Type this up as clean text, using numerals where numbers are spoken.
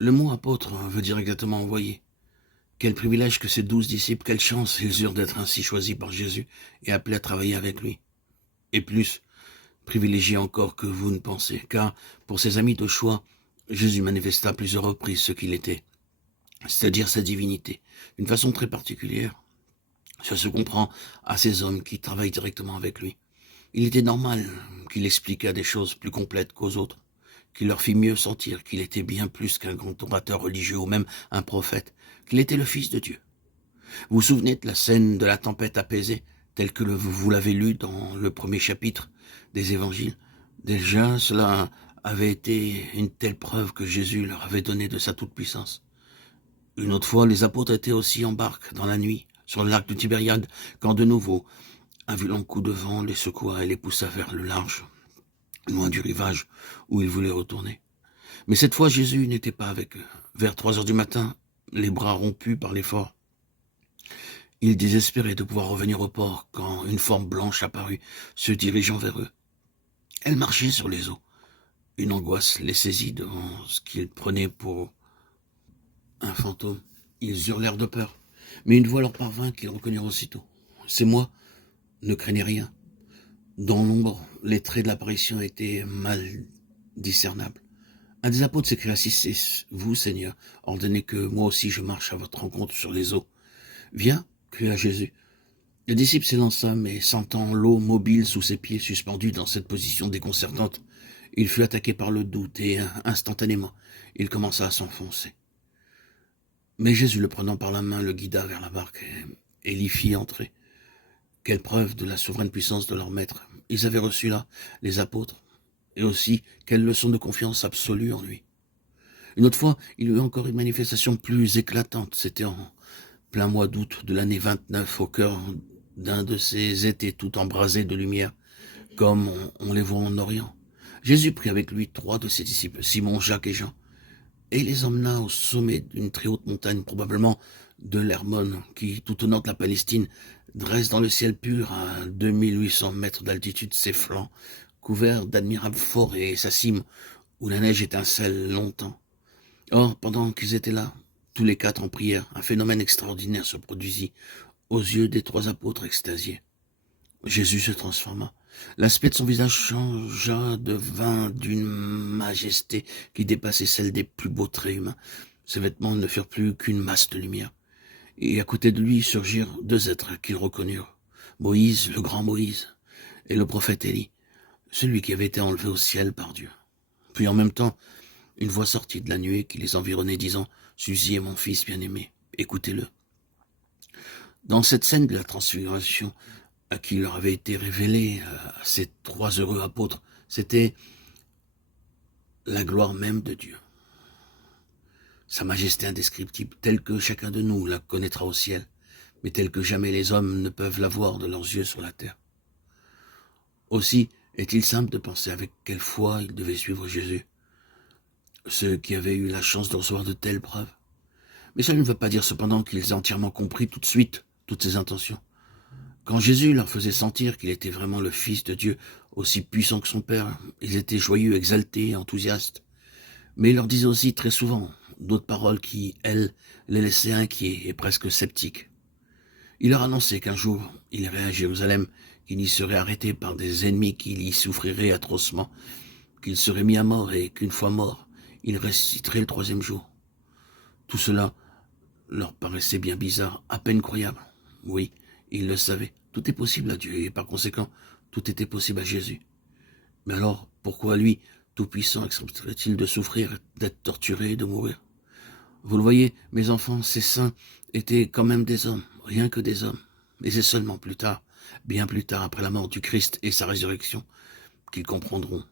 Le mot apôtre veut dire exactement envoyé. Quel privilège que ces 12 disciples, quelle chance ils eurent d'être ainsi choisis par Jésus et appelés à travailler avec lui. Et plus, privilégiés encore que vous ne pensez, car pour ses amis de choix, Jésus manifesta à plusieurs reprises ce qu'il était, c'est-à-dire sa divinité, d'une façon très particulière. Ça se comprend à ces hommes qui travaillent directement avec lui. Il était normal qu'il expliquât des choses plus complètes qu'aux autres, qu'il leur fit mieux sentir qu'il était bien plus qu'un grand orateur religieux ou même un prophète, qu'il était le Fils de Dieu. Vous vous souvenez de la scène de la tempête apaisée, telle que vous l'avez lu dans le premier chapitre des évangiles? Déjà, cela avait été une telle preuve que Jésus leur avait donné de sa toute-puissance. Une autre fois, les apôtres étaient aussi en barque dans la nuit, sur le lac de Tibériade, quand de nouveau, un violent coup de vent les secoua et les poussa vers le large, loin du rivage où ils voulaient retourner. Mais cette fois, Jésus n'était pas avec eux. Vers 3 heures du matin, les bras rompus par l'effort, ils désespéraient de pouvoir revenir au port quand une forme blanche apparut, se dirigeant vers eux. Elle marchait sur les eaux. Une angoisse les saisit devant ce qu'ils prenaient pour un fantôme. Ils hurlèrent de peur, mais une voix leur parvint qu'ils reconnurent aussitôt. « C'est moi, ne craignez rien. » Dans l'ombre, les traits de l'apparition étaient mal discernables. Un des apôtres s'écria: « Si c'est vous, Seigneur, ordonnez que moi aussi je marche à votre rencontre sur les eaux. »« Viens, » cria Jésus. Le disciple s'élança, mais sentant l'eau mobile sous ses pieds, suspendue dans cette position déconcertante, il fut attaqué par le doute et instantanément, il commença à s'enfoncer. Mais Jésus, le prenant par la main, le guida vers la barque et l'y fit entrer. Quelle preuve de la souveraine puissance de leur maître. Ils avaient reçu là les apôtres, et aussi quelle leçon de confiance absolue en lui. Une autre fois, il y eut encore une manifestation plus éclatante. C'était en plein mois d'août de l'année 29, au cœur d'un de ces étés tout embrasés de lumière, comme on les voit en Orient. Jésus prit avec lui 3 de ses disciples, Simon, Jacques et Jean, et les emmena au sommet d'une très haute montagne, probablement de l'Hermon, qui, tout au nord de la Palestine, dresse dans le ciel pur à 2800 mètres d'altitude ses flancs, couverts d'admirables forêts, et sa cime, où la neige étincelle longtemps. Or, pendant qu'ils étaient là, tous les 4 en prière, un phénomène extraordinaire se produisit aux yeux des 3 apôtres extasiés. Jésus se transforma. L'aspect de son visage changea, devint d'une majesté qui dépassait celle des plus beaux traits humains. Ses vêtements ne furent plus qu'une masse de lumière. Et à côté de lui surgirent 2 êtres qu'ils reconnurent. Moïse, le grand Moïse, et le prophète Élie, celui qui avait été enlevé au ciel par Dieu. Puis en même temps, une voix sortit de la nuée qui les environnait, disant: « Celui-ci est mon fils bien-aimé, écoutez-le. » Dans cette scène de la transfiguration, à qui leur avait été révélé, à ces 3 heureux apôtres, c'était la gloire même de Dieu. Sa majesté indescriptible, telle que chacun de nous la connaîtra au ciel, mais telle que jamais les hommes ne peuvent la voir de leurs yeux sur la terre. Aussi est-il simple de penser avec quelle foi ils devaient suivre Jésus, ceux qui avaient eu la chance de recevoir de telles preuves. Mais ça ne veut pas dire cependant qu'ils aient entièrement compris tout de suite toutes ses intentions. Quand Jésus leur faisait sentir qu'il était vraiment le Fils de Dieu, aussi puissant que son Père, ils étaient joyeux, exaltés, enthousiastes. Mais il leur disait aussi très souvent d'autres paroles qui, elles, les laissaient inquiets et presque sceptiques. Il leur annonçait qu'un jour, il irait à Jérusalem, qu'il y serait arrêté par des ennemis, qu'il y souffrirait atrocement, qu'il serait mis à mort et qu'une fois mort, il ressusciterait le 3e jour. Tout cela leur paraissait bien bizarre, à peine croyable. Oui, ils le savaient. Tout est possible à Dieu, et par conséquent, tout était possible à Jésus. Mais alors, pourquoi lui, tout-puissant, accepterait-il de souffrir, d'être torturé et de mourir? Vous le voyez, mes enfants, ces saints étaient quand même des hommes, rien que des hommes. Et c'est seulement plus tard, bien plus tard, après la mort du Christ et sa résurrection, qu'ils comprendront